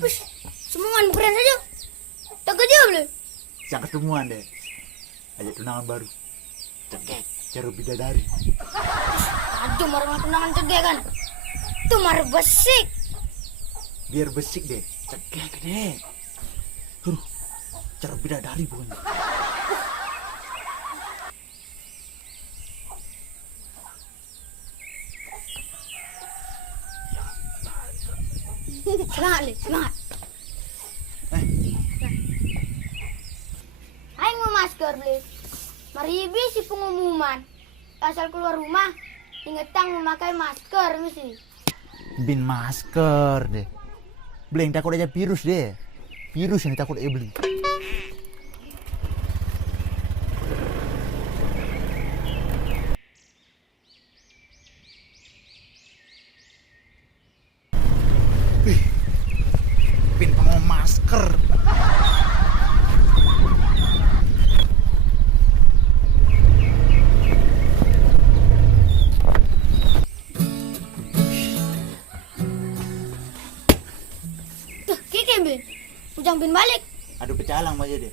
Wih, semuanya keren saja. Tak kerja boleh. Yang ketemuan deh. Ajak tunangan baru. Cekek, cara bidadari. Aduh, marah tunangan cegek kan. Itu marah besik. Biar besik deh. Cekek deh. Cara bidadari pokoknya. Semangat, Le. Semangat. Aing mau masker, Le. Mari bisi pengumuman. Asal keluar rumah, ingetang memakai masker mesti. Bin masker deh. Beli yang takut aja virus deh. Virus yang takut beli. Bin pengen masker. Tuh, kiki bin. Ujang bin balik. Aduh pecalang aja deh.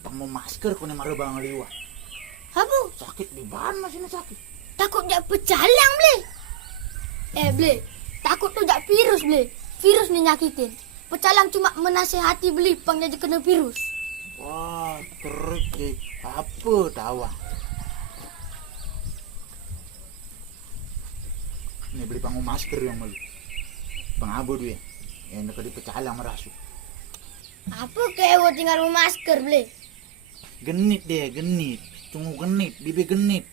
Pengen masker kau marah bang liwat. Apa? Sakit di mana sih sakit? Takut jak pecalang, Ble. Ble. Takut tuh jak virus, Ble. Virus nih nyakitin. Pecalang cuma menasehati beli pang jadi kena virus. Wah, terus deh. Apa tawa? Ini beli panggung masker yang malu. Pengabu dia. Yang dekat di pecalang merasuk. Apa kewo tinggal masker, Ble? Genit deh, genit. Tunggu genit, bibi genit.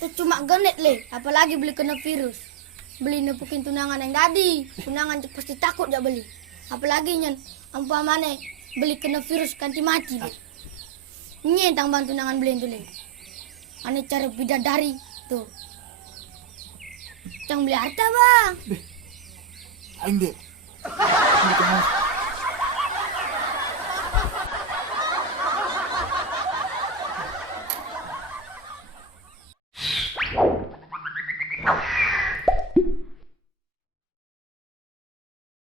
Itu cuma genit, Le. Apalagi beli kena virus. Beli nepukin tunangan yang tadi. Tunangan pasti takut ya beli. Apalagi nyen ampamane beli kena virus ganti mati, Le. Nyen tambah tunangan beli itu, Le. Ane cara bidadari tuh. Jangan beli harta, Bang. Aing deh. Ini